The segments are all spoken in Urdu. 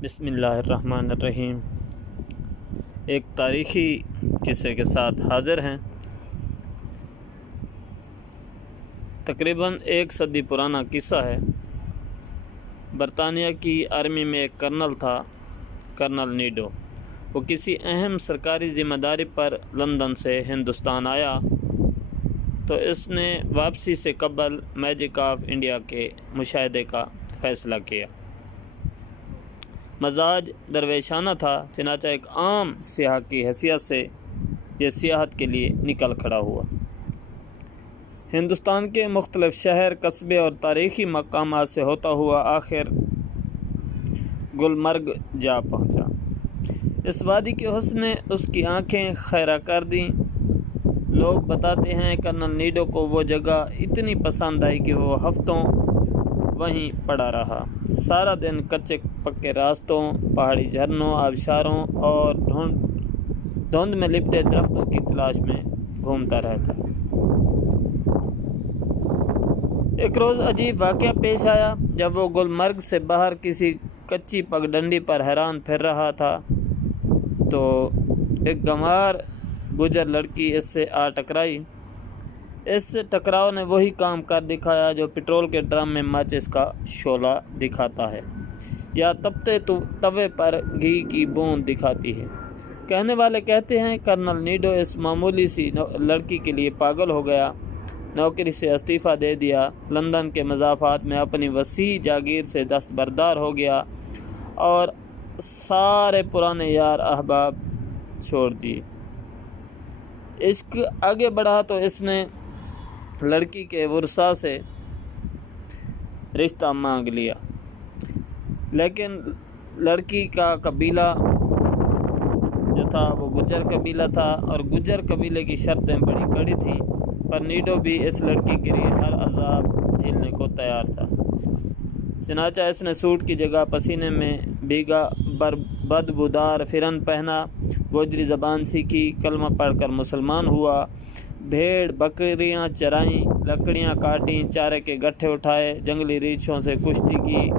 بسم اللہ الرحمن الرحیم۔ ایک تاریخی قصے کے ساتھ حاضر ہیں۔ تقریباً 1 صدی پرانا قصہ ہے۔ برطانیہ کی آرمی میں ایک کرنل تھا، کرنل نیڈو۔ وہ کسی اہم سرکاری ذمہ داری پر لندن سے ہندوستان آیا تو اس نے واپسی سے قبل میجک آف انڈیا کے مشاہدے کا فیصلہ کیا۔ مزاج درویشانہ تھا، چنانچہ ایک عام سیاح کی حیثیت سے یہ سیاحت کے لیے نکل کھڑا ہوا۔ ہندوستان کے مختلف شہر، قصبے اور تاریخی مقامات سے ہوتا ہوا آخر گلمرگ جا پہنچا۔ اس وادی کے حسن نے اس کی آنکھیں خیرہ کر دیں۔ لوگ بتاتے ہیں کرنل نیڈو کو وہ جگہ اتنی پسند آئی کہ وہ ہفتوں وہیں پڑا رہا۔ سارا دن کچے پکے راستوں، پہاڑی جھرنوں، آبشاروں اور دھند میں لپٹے درختوں کی تلاش میں گھومتا رہتا۔ ایک روز عجیب واقعہ پیش آیا۔ جب وہ گلمرگ سے باہر کسی کچی پگڈنڈی پر حیران پھر رہا تھا تو ایک گنوار گجر لڑکی اس سے آ ٹکرائی۔ اس ٹکراؤ نے وہی کام کر دکھایا جو پٹرول کے ڈرم میں ماچس کا شعلہ دکھاتا ہے یا تپتے توے پر گھی کی بوند دکھاتی ہے۔ کہنے والے کہتے ہیں کرنل نیڈو اس معمولی سی لڑکی کے لیے پاگل ہو گیا، نوکری سے استعفیٰ دے دیا، لندن کے مضافات میں اپنی وسیع جاگیر سے دستبردار ہو گیا اور سارے پرانے یار احباب چھوڑ دیے۔ عشق آگے بڑھا تو اس نے لڑکی کے ورثاء سے رشتہ مانگ لیا، لیکن لڑکی کا قبیلہ جو تھا وہ گجر قبیلہ تھا اور گجر قبیلے کی شرطیں بڑی کڑی تھیں، پر نیڈو بھی اس لڑکی کے لیے ہر عذاب جھیلنے کو تیار تھا۔ چنانچہ اس نے سوٹ کی جگہ پسینے میں بھیگا بدبودار فرن پہنا، گوجری زبان سیکھی، کلمہ پڑھ کر مسلمان ہوا، بھیڑ بکریاں چرائیں، لکڑیاں کاٹیں، چارے کے گٹھے اٹھائے، جنگلی ریچھوں سے کشتی کی،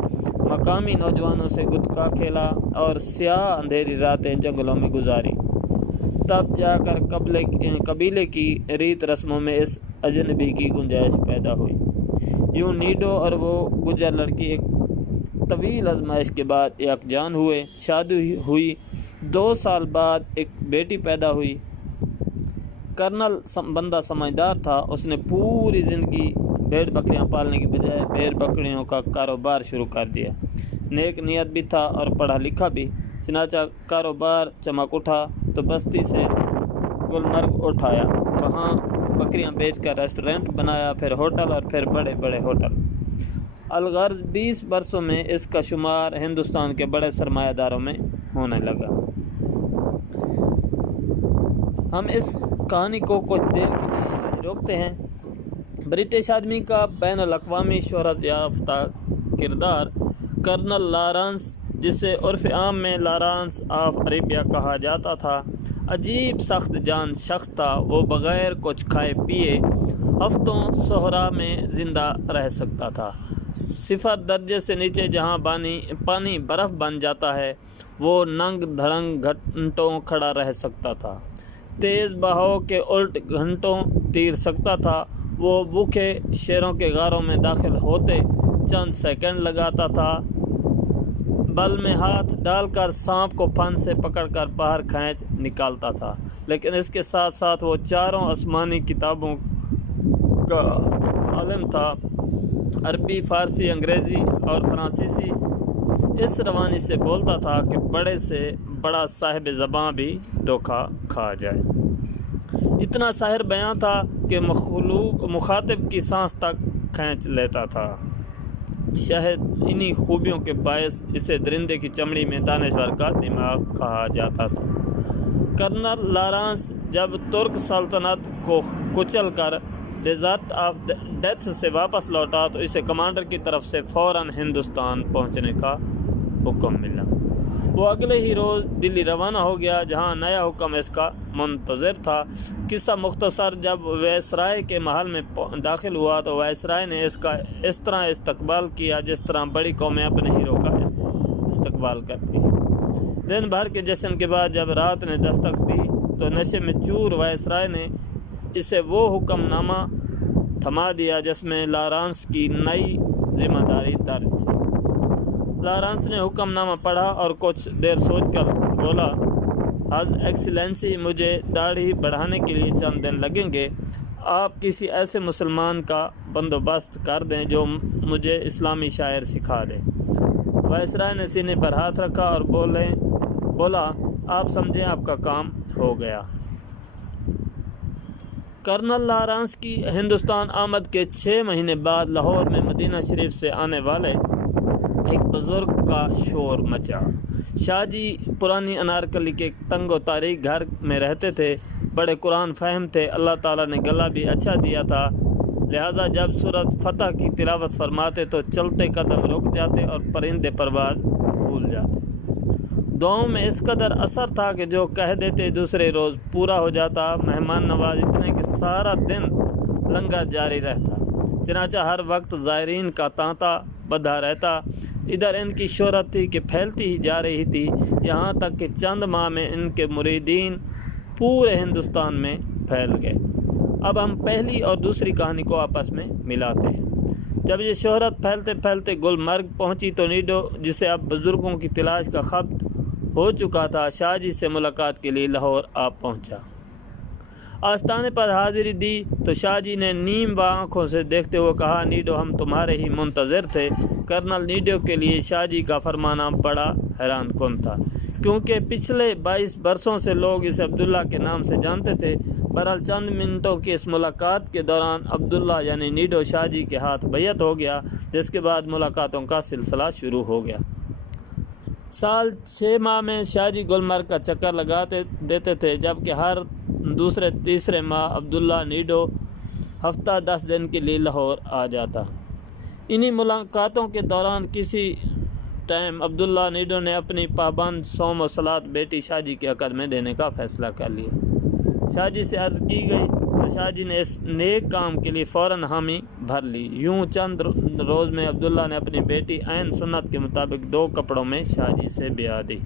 مقامی نوجوانوں سے گتکا کھیلا اور سیاہ اندھیری راتیں جنگلوں میں گزاری۔ تب جا کر قبیلے کی ریت رسموں میں اس اجنبی کی گنجائش پیدا ہوئی۔ یوں نیڈو اور وہ گجر لڑکی ایک طویل آزمائش کے بعد یکجان ہوئے، شادی ہوئی، 2 سال بعد ایک بیٹی پیدا ہوئی۔ کرنل بندہ سمجھدار تھا، اس نے پوری زندگی بھیڑ بکریاں پالنے کے بجائے بھیڑ بکریوں کا کاروبار شروع کر دیا۔ نیک نیت بھی تھا اور پڑھا لکھا بھی، چنانچہ کاروبار چمک اٹھا تو بستی سے گلمرگ اٹھایا، وہاں بکریاں بیچ کر ریسٹورنٹ بنایا، پھر ہوٹل اور پھر بڑے بڑے ہوٹل۔ الغرض 20 برسوں میں اس کا شمار ہندوستان کے بڑے سرمایہ داروں میں ہونے لگا۔ ہم اس کہانی کو کچھ دیر کے لیے روکتے ہیں۔ برٹش آدمی کا بین الاقوامی شہرت یافتہ کردار کرنل لارنس، جسے عرف عام میں لارنس آف عربیہ کہا جاتا تھا، عجیب سخت جان شخص تھا۔ وہ بغیر کچھ کھائے پیے ہفتوں صحرا میں زندہ رہ سکتا تھا۔ 0 درجے سے نیچے جہاں پانی برف بن جاتا ہے وہ ننگ دھڑنگ گھنٹوں کھڑا رہ سکتا تھا، تیز بہاؤ کے الٹ گھنٹوں تیر سکتا تھا۔ وہ بھوکے شیروں کے غاروں میں داخل ہوتے چند سیکنڈ لگاتا تھا، بل میں ہاتھ ڈال کر سانپ کو پھن سے پکڑ کر باہر کھینچ نکالتا تھا۔ لیکن اس کے ساتھ ساتھ وہ 4 آسمانی کتابوں کا عالم تھا، عربی، فارسی، انگریزی اور فرانسیسی اس روانی سے بولتا تھا کہ بڑے سے بڑا صاحب زباں بھی دھوکہ کھا جائے۔ اتنا ساحر بیاں تھا کہ مخاطب کی سانس تک کھینچ لیتا تھا۔ شاید انہی خوبیوں کے باعث اسے درندے کی چمڑی میں دانشور کا دماغ کہا جاتا تھا۔ کرنل لارنس جب ترک سلطنت کو کچل کر ڈیزرٹ آف ڈیتھ سے واپس لوٹا تو اسے کمانڈر کی طرف سے فوراً ہندوستان پہنچنے کا حکم ملا۔ وہ اگلے ہی روز دلی روانہ ہو گیا، جہاں نیا حکم اس کا منتظر تھا۔ قصہ مختصر، جب وائسرائے کے محل میں داخل ہوا تو وائسرائے نے اس کا اس طرح استقبال کیا جس طرح بڑی قومیں اپنے ہیرو کا استقبال کرتی ہے۔ دن بھر کے جشن کے بعد جب رات نے دستک دی تو نشے میں چور وائسرائے نے اسے وہ حکم نامہ تھما دیا جس میں لارانس کی نئی ذمہ داری درج تھی۔ لارانس نے حکم نامہ پڑھا اور کچھ دیر سوچ کر بولا، ہز ایکسیلنسی، مجھے داڑھی بڑھانے کے لیے چند دن لگیں گے۔ آپ کسی ایسے مسلمان کا بندوبست کر دیں جو مجھے اسلامی شاعر سکھا دے۔ وائسرائے نے سینے پر ہاتھ رکھا اور بولا، آپ سمجھیں آپ کا کام ہو گیا۔ کرنل لارانس کی ہندوستان آمد کے 6 مہینے بعد لاہور میں مدینہ شریف سے آنے والے ایک بزرگ کا شور مچا۔ شاہ جی پرانی انارکلی کے تنگ و تاریک گھر میں رہتے تھے، بڑے قرآن فہم تھے، اللہ تعالیٰ نے گلا بھی اچھا دیا تھا، لہٰذا جب سورۃ فتح کی تلاوت فرماتے تو چلتے قدم رک جاتے اور پرندے پرواز بھول جاتے۔ دعاؤں میں اس قدر اثر تھا کہ جو کہہ دیتے دوسرے روز پورا ہو جاتا۔ مہمان نواز اتنے کہ سارا دن لنگر جاری رہتا، چنانچہ ہر وقت زائرین کا تانتا بدھا رہتا۔ ادھر ان کی شہرت تھی کہ پھیلتی ہی جا رہی تھی، یہاں تک کہ چند ماہ میں ان کے مریدین پورے ہندوستان میں پھیل گئے۔ اب ہم پہلی اور دوسری کہانی کو آپس میں ملاتے ہیں۔ جب یہ شہرت پھیلتے پھیلتے گلمرگ پہنچی تو نیڈو، جسے اب بزرگوں کی تلاش کا خبر ہو چکا تھا، شاہ جی سے ملاقات کے لیے لاہور آ پہنچا۔ آستانے پر حاضری دی تو شاہ جی نے نیم با آنکھوں سے دیکھتے ہوئے کہا، نیڈو، ہم تمہارے ہی منتظر تھے۔ کرنل نیڈو کے لیے شاہ جی کا فرمانا بڑا حیران کن تھا، کیونکہ پچھلے 22 برسوں سے لوگ اسے عبداللہ کے نام سے جانتے تھے۔ بہرحال چند منٹوں کی اس ملاقات کے دوران عبداللہ یعنی نیڈو شاہ جی کے ہاتھ بیعت ہو گیا، جس کے بعد ملاقاتوں کا سلسلہ شروع ہو گیا۔ سال 6 ماہ میں شاہ جی گلمرگ کا چکر لگاتے دیتے تھے، جبکہ ہر دوسرے تیسرے ماہ عبداللہ نیڈو ہفتہ 10 دن کے لیے لاہور آ جاتا۔ انہی ملاقاتوں کے دوران کسی ٹائم عبداللہ نیڈو نے اپنی پابند صوم و صلات بیٹی شاہ جی کے عقد میں دینے کا فیصلہ کر لیا۔ شاہ جی سے عرض کی گئی تو شاہ جی نے اس نیک کام کے لیے فوراً حامی بھر لی۔ یوں چند روز میں عبداللہ نے اپنی بیٹی عین سنت کے مطابق 2 کپڑوں میں شاہ جی سے بیاہ دی۔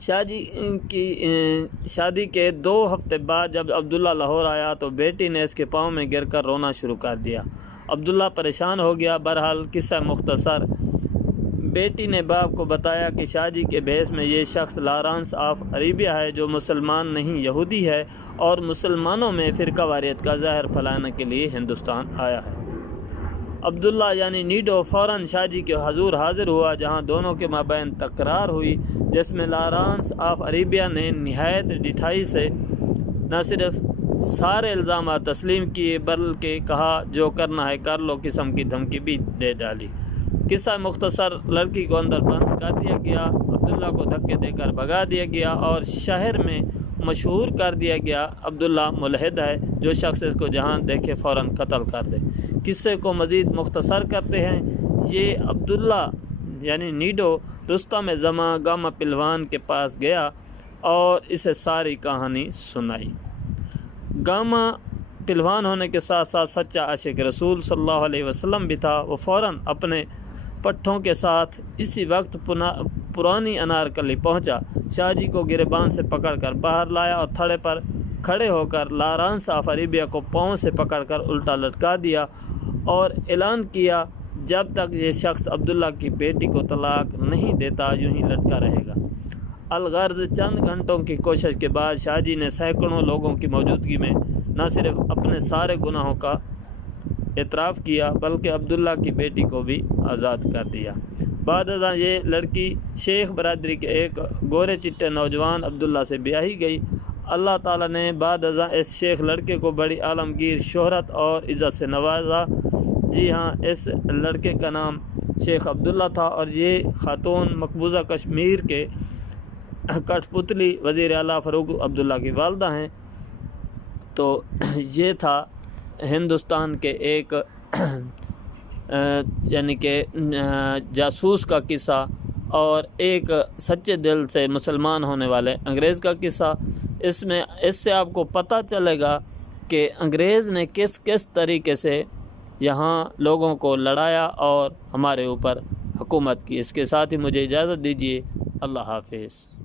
شاہ جی کی شادی کے 2 ہفتے بعد جب عبداللہ لاہور آیا تو بیٹی نے اس کے پاؤں میں گر کر رونا شروع کر دیا۔ عبداللہ پریشان ہو گیا۔ بہرحال قصہ مختصر، بیٹی نے باپ کو بتایا کہ شاہ جی کے بھیس میں یہ شخص لارانس آف عربیہ ہے، جو مسلمان نہیں یہودی ہے اور مسلمانوں میں فرقہ واریت کا زہر پھیلانے کے لیے ہندوستان آیا ہے۔ عبداللہ یعنی نیڈو فوراً شاہ جی کے حضور حاضر ہوا، جہاں دونوں کے مابین تکرار ہوئی، جس میں لارانس آف عربیہ نے نہایت ڈٹھائی سے نہ صرف سارے الزامات تسلیم کیے بلکہ کہا جو کرنا ہے کر لو قسم کی دھمکی بھی دے ڈالی۔ قصہ مختصر، لڑکی کو اندر بند کر دیا گیا، عبداللہ کو دھکے دے کر بھگا دیا گیا اور شہر میں مشہور کر دیا گیا عبداللہ ملحد ہے، جو شخص اس کو جہاں دیکھے فوراً قتل کر دے۔ قصے کو مزید مختصر کرتے ہیں، یہ عبداللہ یعنی نیڈو رستم زماں گاما پہلوان کے پاس گیا اور اسے ساری کہانی سنائی۔ گاما پہلوان ہونے کے ساتھ ساتھ سچا عاشق رسول صلی اللہ علیہ وسلم بھی تھا۔ وہ فوراً اپنے پٹھوں کے ساتھ اسی وقت پرانی انارکلی پہنچا، شاہ جی کو گریبان سے پکڑ کر باہر لایا اور تھڑے پر کھڑے ہو کر لارانس آف عربیہ کو پاؤں سے پکڑ کر الٹا لٹکا دیا اور اعلان کیا، جب تک یہ شخص عبداللہ کی بیٹی کو طلاق نہیں دیتا یوں ہی لٹکا رہے گا۔ الغرض چند گھنٹوں کی کوشش کے بعد شاہ جی نے سینکڑوں لوگوں کی موجودگی میں نہ صرف اپنے سارے گناہوں کا اعتراف کیا بلکہ عبداللہ کی بیٹی کو بھی آزاد کر دیا۔ بعد ازاں یہ لڑکی شیخ برادری کے ایک گورے چٹے نوجوان عبداللہ سے بیاہی گئی۔ اللہ تعالیٰ نے بعد ازاں اس شیخ لڑکے کو بڑی عالمگیر شہرت اور عزت سے نوازا۔ جی ہاں، اس لڑکے کا نام شیخ عبداللہ تھا اور یہ خاتون مقبوضہ کشمیر کے کٹھ پتلی وزیر اعلیٰ فاروق عبداللہ کی والدہ ہیں۔ تو یہ تھا ہندوستان کے ایک یعنی کہ جاسوس کا قصہ اور ایک سچے دل سے مسلمان ہونے والے انگریز کا قصہ۔ اس سے آپ کو پتہ چلے گا کہ انگریز نے کس طریقے سے یہاں لوگوں کو لڑایا اور ہمارے اوپر حکومت کی۔ اس کے ساتھ ہی مجھے اجازت دیجیے، اللہ حافظ۔